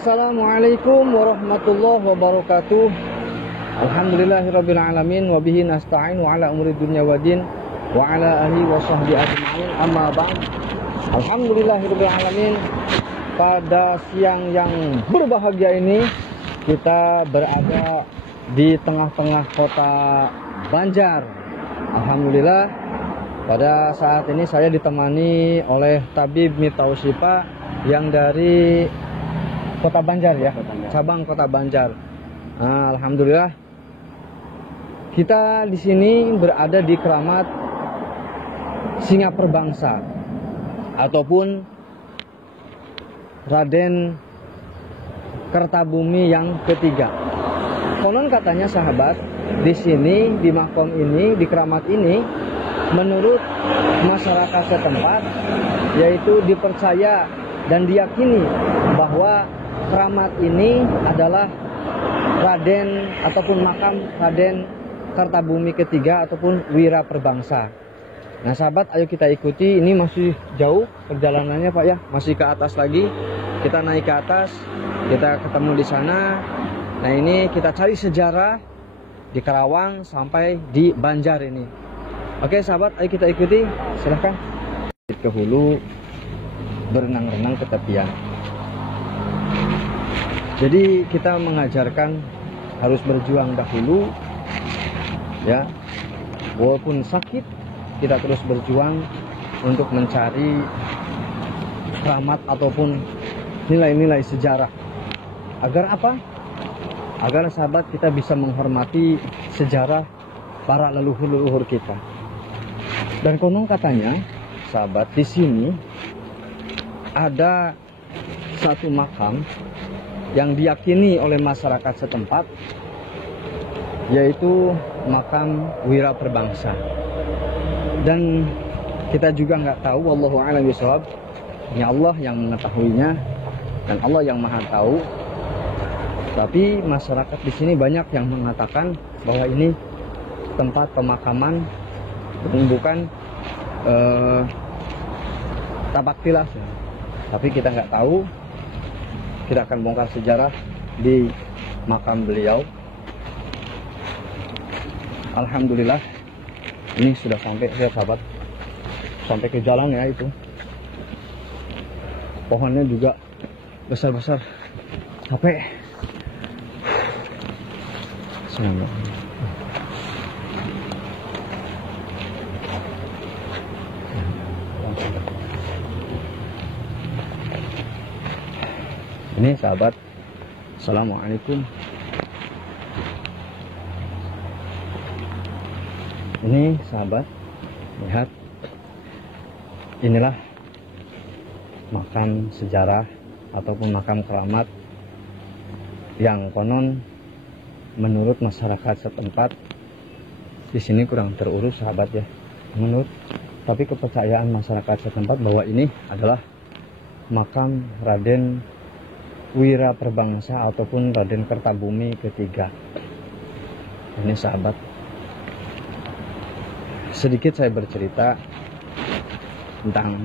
Assalamualaikum warahmatullahi wabarakatuh. Alhamdulillahirrabbilalamin. Wabihi nasta'in wa ala umuri dunya wadin wa ala alihi wa sahbihi ajma'in. Amma ba'd. Alhamdulillahirrabbilalamin. Pada siang yang berbahagia ini kita berada di tengah-tengah kota Banjar. Alhamdulillah, pada saat ini saya ditemani oleh Tabib Mitausifa yang dari Kota Banjar ya, cabang Kota Banjar. Nah, alhamdulillah kita di sini berada di keramat Singa Perbangsa ataupun Raden Kertabumi yang ketiga. Konon katanya sahabat, di sini di makom ini, di keramat ini, menurut masyarakat setempat, yaitu dipercaya dan diyakini bahwa keramat ini adalah Raden ataupun makam Raden Kertabumi ketiga ataupun Wira Perbangsa. Nah sahabat, ayo kita ikuti. Ini masih jauh perjalanannya Pak ya, masih ke atas lagi. Kita naik ke atas, kita ketemu di sana. Nah ini kita cari sejarah di Karawang sampai di Banjar ini. Oke sahabat, ayo kita ikuti. Silahkan. Ke hulu, berenang-renang ke tepian. Jadi kita mengajarkan harus berjuang dahulu ya, walaupun sakit kita terus berjuang untuk mencari keramat ataupun nilai-nilai sejarah. Agar apa? Agar sahabat kita bisa menghormati sejarah para leluhur-leluhur kita. Dan konon katanya sahabat, di sini ada satu makam yang diyakini oleh masyarakat setempat, yaitu makam Wira Perbangsa. Dan kita juga nggak tahu, wallahu a'lam bishawab, hanya Allah yang mengetahuinya dan Allah yang maha tahu. Tapi masyarakat di sini banyak yang mengatakan bahwa ini tempat pemakaman bukan tapak tilas. Tapi kita nggak tahu. Kita akan bongkar sejarah di makam beliau. Alhamdulillah, ini sudah sampai ya sahabat, sampai ke jalan ya itu. Pohonnya juga besar-besar, capek. Semoga. Ini sahabat, assalamualaikum. Ini sahabat, lihat, inilah makam sejarah ataupun makam keramat yang konon menurut masyarakat setempat di sini kurang terurus sahabat ya. Menurut tapi kepercayaan masyarakat setempat bahwa ini adalah makam Raden Wira Perbangsa ataupun Raden Kertabumi ketiga. Ini sahabat, sedikit saya bercerita tentang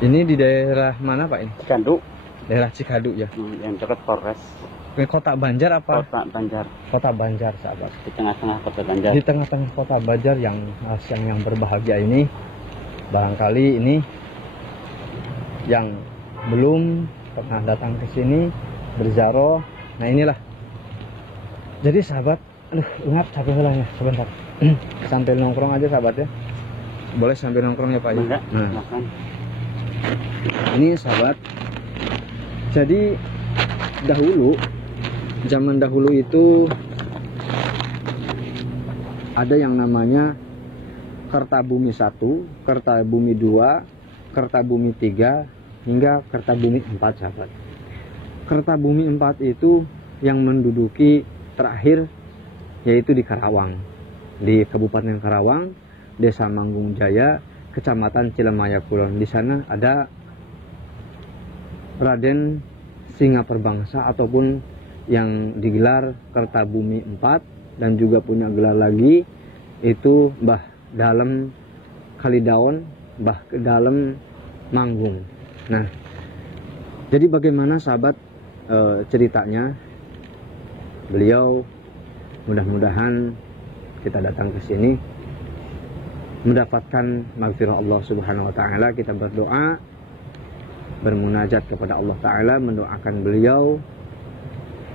ini di daerah mana Pak ini? Cikadu. Daerah Cikadu ya. Yang dekat Polres. Kota Banjar apa? Kota Banjar. Kota Banjar sahabat. Di tengah-tengah Kota Banjar. Di tengah-tengah Kota Banjar yang siang yang berbahagia ini, barangkali ini yang belum pernah datang ke sini berziarah. Nah inilah. Jadi sahabat, ingat capek helanya sebentar. Sambil nongkrong aja sahabat ya. Boleh sambil nongkrong ya Pak ya. Nah, makan. Ini sahabat. Jadi dahulu, zaman dahulu itu ada yang namanya Kertabumi 1, Kertabumi 2, Kertabumi 3 hingga Kertabumi 4 sahabat. Kertabumi 4 itu yang menduduki terakhir yaitu di Karawang, di Kabupaten Karawang, Desa Manggung Jaya, Kecamatan Cilemaya Kulon. Di sana ada Raden Singa Perbangsa ataupun yang digelar Kertabumi 4 dan juga punya gelar lagi itu Mbah Dalem Kalidaon, Mbah Dalem Manggung. Nah, Jadi bagaimana sahabat ceritanya? Beliau mudah-mudahan kita datang ke sini mendapatkan maghfirah Allah Subhanahu wa taala. Kita berdoa, bermunajat kepada Allah taala, mendoakan beliau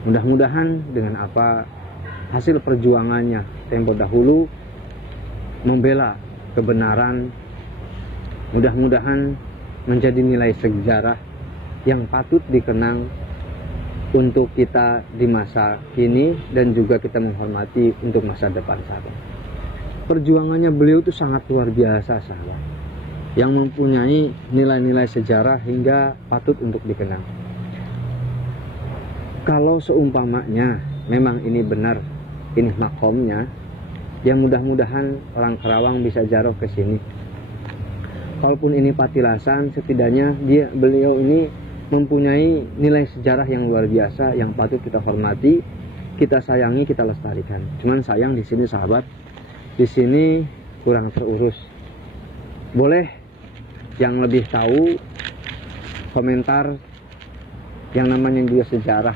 mudah-mudahan dengan apa hasil perjuangannya tempo dahulu membela kebenaran, mudah-mudahan menjadi nilai sejarah yang patut dikenang untuk kita di masa kini dan juga kita menghormati untuk masa depan sahabat. Perjuangannya beliau itu sangat luar biasa sahabat, yang mempunyai nilai-nilai sejarah hingga patut untuk dikenang. Kalau seumpamanya memang ini benar, ini makomnya, ya mudah-mudahan orang Karawang bisa jaroh ke sini. Kalaupun ini Patilasan, setidaknya beliau ini mempunyai nilai sejarah yang luar biasa yang patut kita hormati, kita sayangi, kita lestarikan. Cuman sayang di sini sahabat, di sini kurang terurus. Boleh yang lebih tahu komentar, yang namanya juga sejarah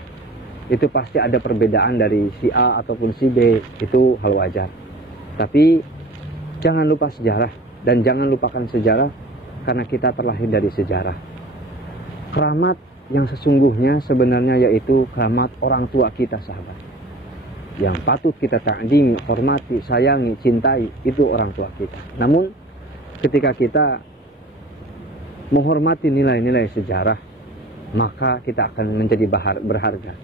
itu pasti ada perbedaan dari si A ataupun si B, itu hal wajar. Tapi jangan lupa sejarah dan jangan lupakan sejarah, karena kita terlahir dari sejarah. Keramat yang sesungguhnya sebenarnya yaitu keramat orang tua kita sahabat, yang patut kita ta'zimi, hormati, sayangi, cintai, itu orang tua kita. Namun ketika kita menghormati nilai-nilai sejarah, maka kita akan menjadi berharga.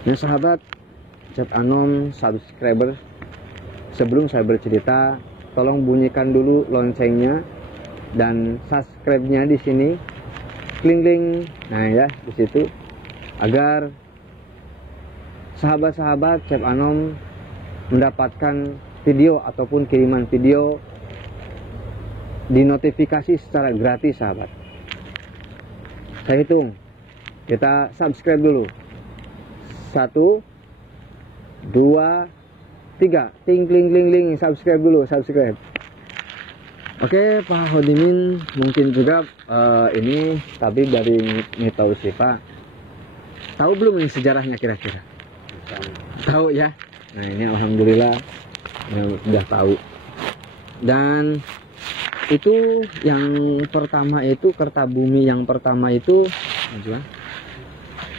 Nah sahabat, chat anom subscriber, sebelum saya bercerita, tolong bunyikan dulu loncengnya dan subscribe-nya di sini. Kling-kling, nah ya di situ, agar sahabat-sahabat Chef Anom mendapatkan video ataupun kiriman video di notifikasi secara gratis sahabat. Saya hitung, kita subscribe dulu. 1, 2, 3, ting kling kling kling, subscribe dulu, subscribe. Oke, Pak Hodimin, mungkin juga ini tabib dari Mitau Sifa. Tahu belum ini sejarahnya kira-kira? Tahu ya? Nah ini alhamdulillah sudah tahu. Dan itu yang pertama itu Kertabumi yang pertama itu,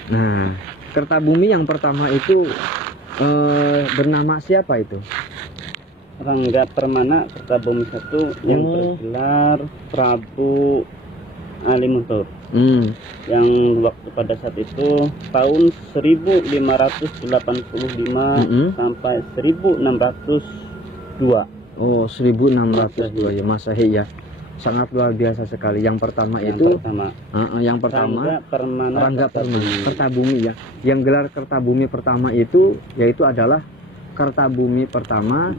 nah Kertabumi yang pertama itu bernama siapa itu? Rangga Permana Kertabumi 1 yang bergelar Prabu Alimuntur. Yang waktu pada saat itu tahun 1585 sampai 1602. Oh, 1602 ya Masehi ya. Sangat luar biasa sekali. Yang pertama yang pertama Rangga Permana Kertabumi ya. Yang gelar Kertabumi pertama itu yaitu adalah Kertabumi pertama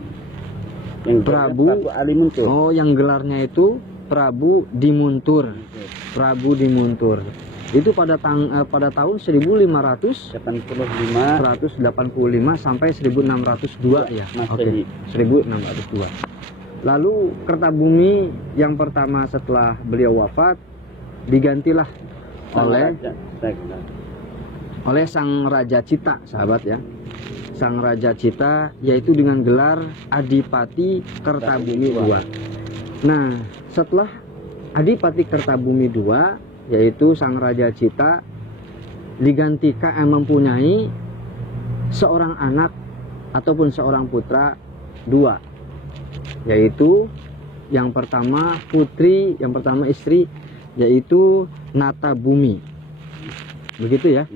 yang Prabu Alimuntur. Oh, yang gelarnya itu Prabu Dimuntur. Prabu Dimuntur. Itu pada tahun 1585 sampai 1602 ya. Oke. 1602. Lalu Kertabumi yang pertama setelah beliau wafat digantilah oleh Sang Raja Cita, sahabat ya. Sang Raja Cita, yaitu dengan gelar Adipati Kertabumi II. Nah, setelah Adipati Kertabumi II, yaitu Sang Raja Cita, digantikan mempunyai seorang anak ataupun seorang putra dua, yaitu yang pertama putri, yang pertama istri, yaitu Natabumi. Begitu ya,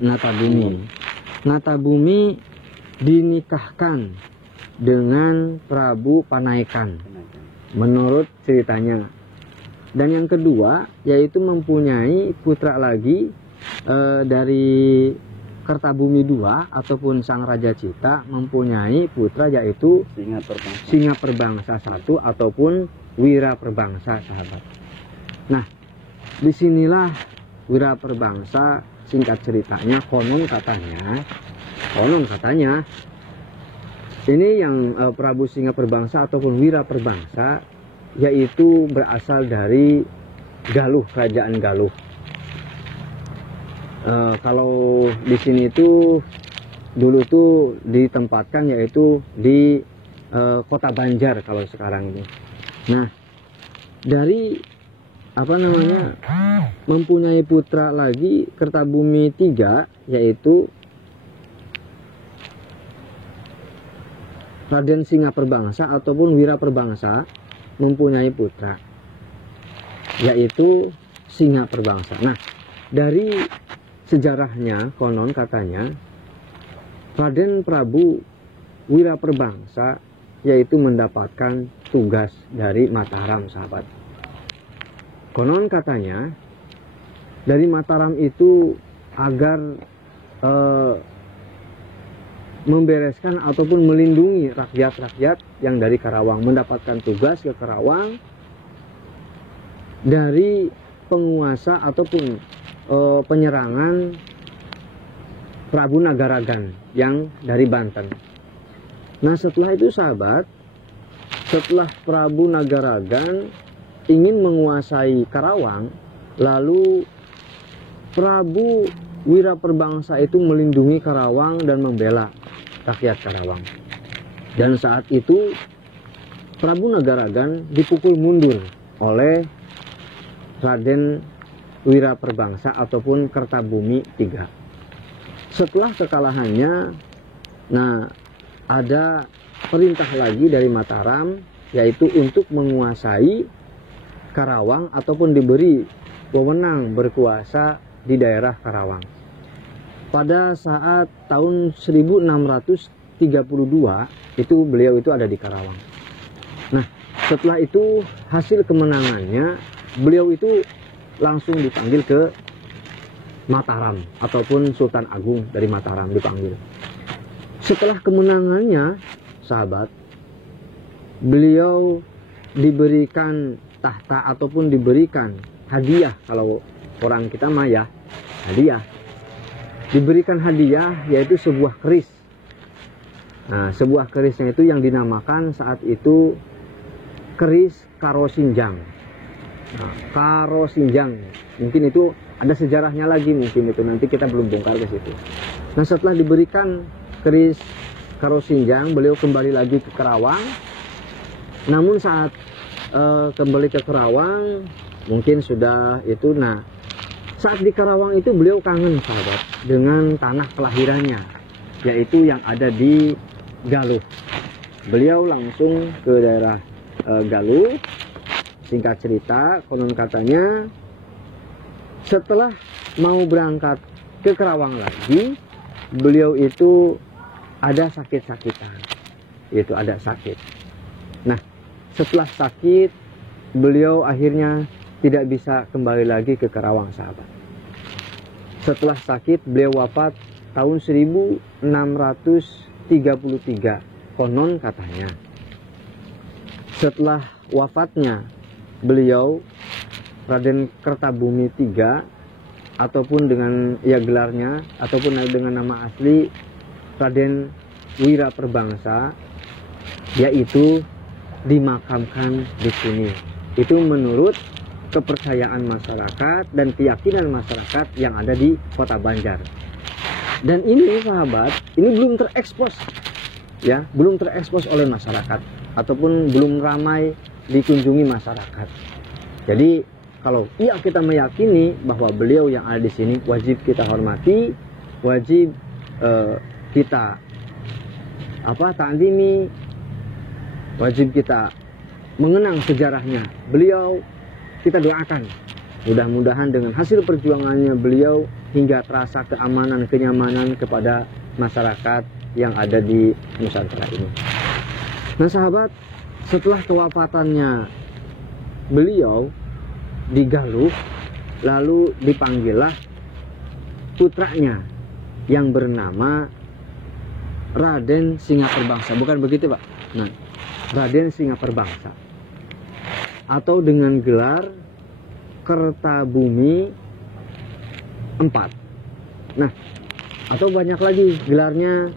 Natabumi. Natabumi dinikahkan dengan Prabu Panaikan menurut ceritanya. Dan yang kedua yaitu mempunyai putra lagi dari Kertabumi II ataupun Sang Raja Cita mempunyai putra yaitu Singa Perbangsa 1 ataupun Wira Perbangsa, sahabat. Nah, disinilah Wira Perbangsa, singkat ceritanya, konon katanya ini yang Prabu Singa Perbangsa ataupun Wira Perbangsa yaitu berasal dari Galuh, kerajaan Galuh. Kalau di sini itu dulu tuh ditempatkan yaitu di Kota Banjar kalau sekarang ini. Nah, dari mempunyai putra lagi Kertabumi III, yaitu Raden Singaperbangsa ataupun Wiraperbangsa, mempunyai putra yaitu Singaperbangsa. Nah, dari sejarahnya konon katanya Raden Prabu Wiraperbangsa yaitu mendapatkan tugas dari Mataram, sahabat. Konon katanya dari Mataram itu agar membereskan ataupun melindungi rakyat-rakyat yang dari Karawang, mendapatkan tugas ke Karawang dari penguasa ataupun penyerangan Prabu Nagaragan yang dari Banten. Nah, setelah itu sahabat, setelah Prabu Nagaragan ingin menguasai Karawang, lalu Prabu Wiraperbangsa itu melindungi Karawang dan membela rakyat Karawang. Dan saat itu Prabu Nagaragan dipukul mundur oleh Raden Wiraperbangsa ataupun Kertabumi III. Setelah kekalahannya, nah, ada perintah lagi dari Mataram yaitu untuk menguasai Karawang ataupun diberi wewenang berkuasa di daerah Karawang. Pada saat tahun 1632 itu beliau itu ada di Karawang. Nah, setelah itu hasil kemenangannya beliau itu langsung dipanggil ke Mataram ataupun Sultan Agung dari Mataram dipanggil. Setelah kemenangannya, sahabat, beliau diberikan tahta ataupun diberikan hadiah, kalau orang kita mah ya hadiah. Diberikan hadiah yaitu sebuah keris. Nah, sebuah kerisnya itu yang dinamakan saat itu keris Karosinjang. Nah, Karosinjang, mungkin itu ada sejarahnya lagi, mungkin itu nanti kita belum bongkar ke situ. Nah, setelah diberikan keris Karosinjang, beliau kembali lagi ke Karawang. Namun saat kembali ke Karawang, mungkin sudah itu. Nah, saat di Karawang itu beliau kangen, sahabat, dengan tanah kelahirannya, yaitu yang ada di Galuh. Beliau langsung ke daerah Galuh. Singkat cerita, konon katanya setelah mau berangkat ke Karawang lagi, beliau itu ada sakit-sakitan, yaitu ada sakit. Nah, setelah sakit, beliau akhirnya tidak bisa kembali lagi ke Karawang, sahabat. Setelah sakit, beliau wafat tahun 1633, konon katanya. Setelah wafatnya beliau, Raden Kertabumi III, ataupun dengan ya gelarnya ataupun dengan nama asli Raden Wiraperbangsa, yaitu dimakamkan di sini. Itu menurut kepercayaan masyarakat dan keyakinan masyarakat yang ada di Kota Banjar. Dan ini, sahabat, ini belum terekspos, ya, belum terekspos oleh masyarakat ataupun belum ramai dikunjungi masyarakat. Jadi kalau iya kita meyakini bahwa beliau yang ada di sini, wajib kita hormati, wajib kita ta'zimi, wajib kita mengenang sejarahnya beliau. Kita doakan mudah-mudahan dengan hasil perjuangannya beliau hingga terasa keamanan, kenyamanan kepada masyarakat yang ada di Nusantara ini. Nah, sahabat, setelah kewafatannya beliau di Galuh, lalu dipanggillah putranya yang bernama Raden Singaperbangsa. Bukan begitu, Pak? Nah, Raden Singaperbangsa, atau dengan gelar Kertabumi IV. Nah, atau banyak lagi gelarnya,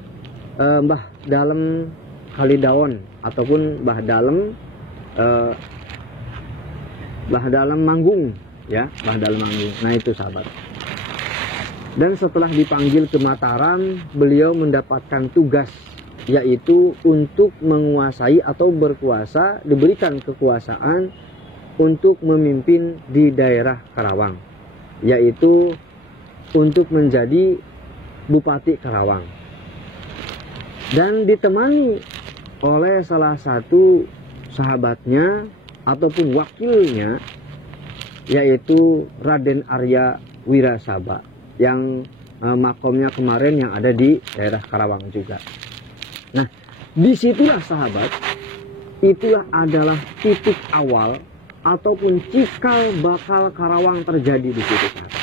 Mbah Dalem Kalidaon ataupun Mbah Dalem Manggung, ya, Mbah Dalem Manggung. Nah, itu, sahabat. Dan setelah dipanggil ke Mataram, beliau mendapatkan tugas, yaitu untuk menguasai atau berkuasa, diberikan kekuasaan untuk memimpin di daerah Karawang, yaitu untuk menjadi Bupati Karawang. Dan ditemani oleh salah satu sahabatnya ataupun wakilnya, yaitu Raden Arya Wirasaba, yang makomnya kemarin yang ada di daerah Karawang juga. Nah, disitulah sahabat, itulah adalah titik awal ataupun cikal bakal Karawang terjadi di situ, sahabat.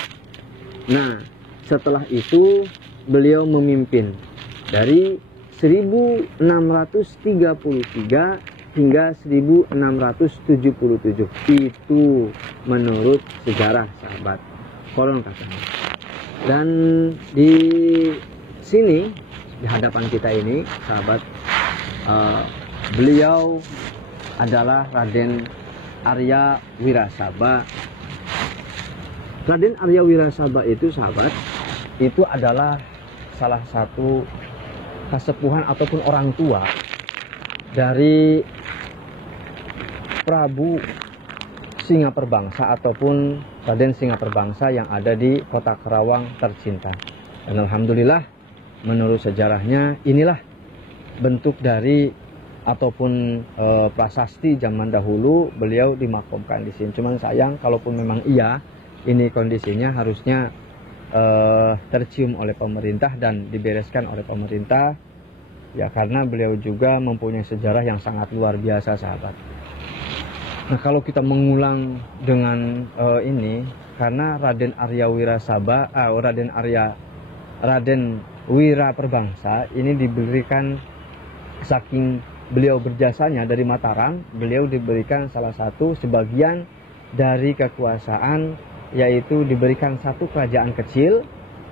Nah, setelah itu beliau memimpin dari 1633 hingga 1677. Itu menurut sejarah, sahabat, konon katanya. Dan di sini, di hadapan kita ini, sahabat, beliau adalah Raden Arya Wirasaba. Raden Arya Wirasaba itu, sahabat, itu adalah salah satu kasepuhan ataupun orang tua dari Prabu Singaperbangsa ataupun Raden Singaperbangsa yang ada di kota Karawang tercinta. Dan alhamdulillah, menurut sejarahnya, inilah bentuk dari ataupun prasasti zaman dahulu beliau dimakamkan di sini. Cuman sayang, kalaupun memang iya ini kondisinya, harusnya tercium oleh pemerintah dan dibereskan oleh pemerintah, ya, karena beliau juga mempunyai sejarah yang sangat luar biasa, sahabat. Nah, kalau kita mengulang dengan ini, karena Raden Arya Wirasaba, Raden Wiraperbangsa ini diberikan, saking beliau berjasanya dari Mataram, beliau diberikan salah satu sebagian dari kekuasaan, yaitu diberikan satu kerajaan kecil,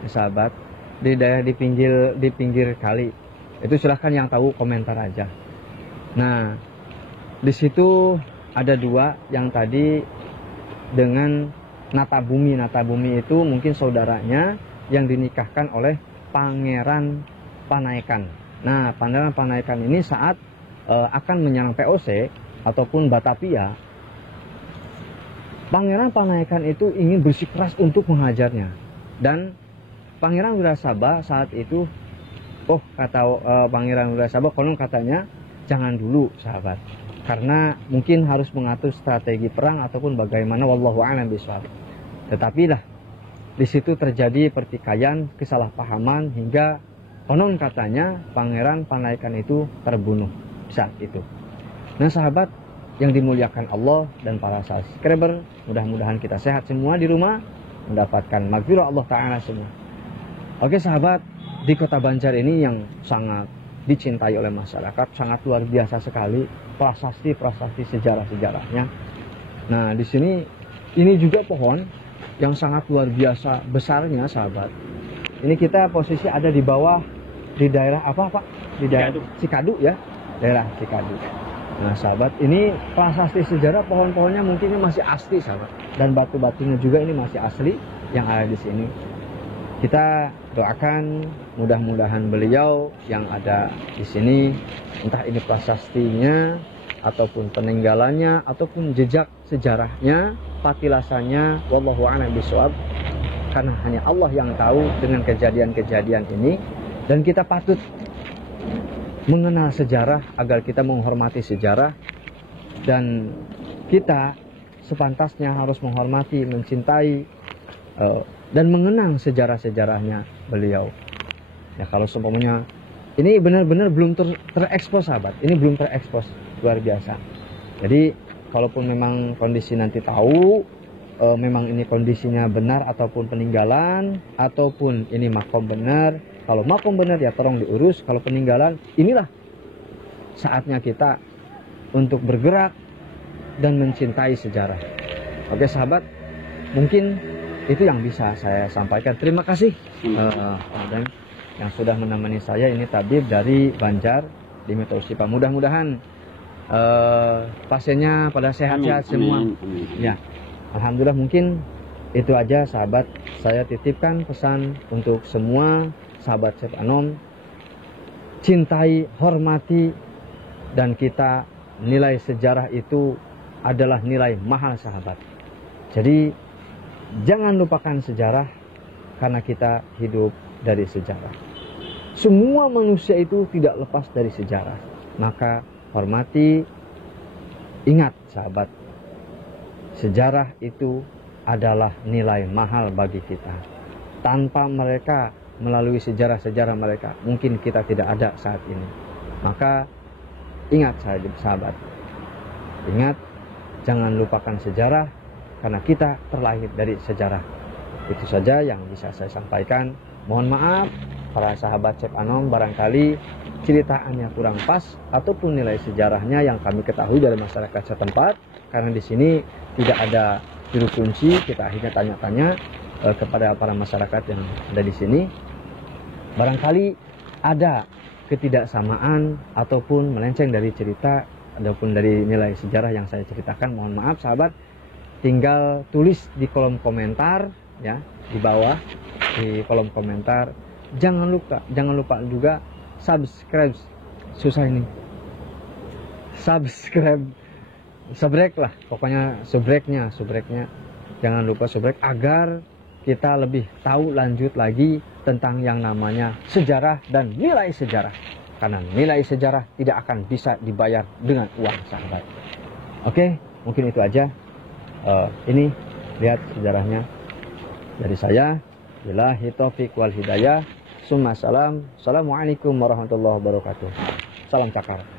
sahabat, di daerah di pinggir kali. Itu silahkan yang tahu komentar aja. Nah, di situ ada dua yang tadi dengan Natabumi. Natabumi itu mungkin saudaranya yang dinikahkan oleh Pangeran Panaikan. Nah, Pangeran Panaikan ini saat akan menyerang POC ataupun Batavia, Pangeran Panaikan itu ingin bersikeras untuk menghajarnya. Dan Pangeran Wirasaba saat itu, kata Pangeran Wirasaba, konon katanya jangan dulu, sahabat, karena mungkin harus mengatur strategi perang ataupun bagaimana, wallahu a'lam bishawab. Tetapi lah, di situ terjadi pertikaian, kesalahpahaman, hingga konon katanya Pangeran Panaikan itu terbunuh saat itu. Nah, sahabat yang dimuliakan Allah dan para subscriber, mudah-mudahan kita sehat semua di rumah, mendapatkan maghfirah Allah Ta'ala semua. Oke, sahabat, di kota Banjar ini yang sangat dicintai oleh masyarakat, sangat luar biasa sekali prasasti sejarah-sejarahnya. Nah, di sini ini juga pohon yang sangat luar biasa besarnya, sahabat. Ini kita posisi ada di bawah, di daerah apa, Pak? Di daerah Cikadu, ya, daerah Cikadu. Nah, sahabat, ini prasasti sejarah, pohon-pohonnya mungkin ini masih asli, sahabat, dan batu-batunya juga ini masih asli yang ada di sini. Kita doakan mudah-mudahan beliau yang ada di sini, entah ini prasastinya ataupun peninggalannya ataupun jejak sejarahnya, patilasannya, wallahu a'lam bishawab, karena hanya Allah yang tahu dengan kejadian-kejadian ini. Dan kita patut mengenal sejarah agar kita menghormati sejarah, dan kita sepantasnya harus menghormati, mencintai dan mengenang sejarah-sejarahnya beliau. Ya, kalau seumpamanya ini benar-benar belum terekspos, sahabat, ini belum terekspos, luar biasa. Jadi kalaupun memang kondisi nanti tahu memang ini kondisinya benar ataupun peninggalan ataupun ini makom benar, kalau makom benar ya tolong diurus, kalau peninggalan, inilah saatnya kita untuk bergerak dan mencintai sejarah. Oke, sahabat, mungkin itu yang bisa saya sampaikan. Terima kasih dan yang sudah menemani saya. Ini tabib dari Banjar di Metro Sipa. Mudah-mudahan pasiennya pada sehat-sehat semua. Ya, alhamdulillah. Mungkin Itu aja sahabat, saya titipkan pesan untuk semua sahabat Chef Anom. Cintai, hormati, dan kita nilai sejarah itu adalah nilai mahal sahabat. Jadi jangan lupakan sejarah, karena kita hidup dari sejarah. Semua manusia itu tidak lepas dari sejarah. Maka hormati, ingat sahabat, sejarah itu adalah nilai mahal bagi kita. Tanpa mereka, melalui sejarah-sejarah mereka, mungkin kita tidak ada saat ini. Maka ingat sahabat, ingat, jangan lupakan sejarah, karena kita terlahir dari sejarah. Itu saja yang bisa saya sampaikan. Mohon maaf para sahabat Chef Anom, barangkali ceritaannya kurang pas ataupun nilai sejarahnya yang kami ketahui dari masyarakat setempat, karena di sini tidak ada juru kunci. Kita akhirnya tanya-tanya kepada para masyarakat yang ada di sini. Barangkali ada ketidaksamaan ataupun melenceng dari cerita ataupun dari nilai sejarah yang saya ceritakan. Mohon maaf sahabat. Tinggal tulis di kolom komentar ya, di bawah di kolom komentar. Jangan lupa juga subscribe. Susah ini. Subrek lah, pokoknya subreknya. Jangan lupa subrek agar kita lebih tahu lanjut lagi tentang yang namanya sejarah dan nilai sejarah. Karena nilai sejarah tidak akan bisa dibayar dengan uang sahabat. Oke, mungkin itu aja. Ini lihat sejarahnya dari saya. Billahi taufiq wal hidayah. Assalamualaikum warahmatullahi wabarakatuh. Salam cakar.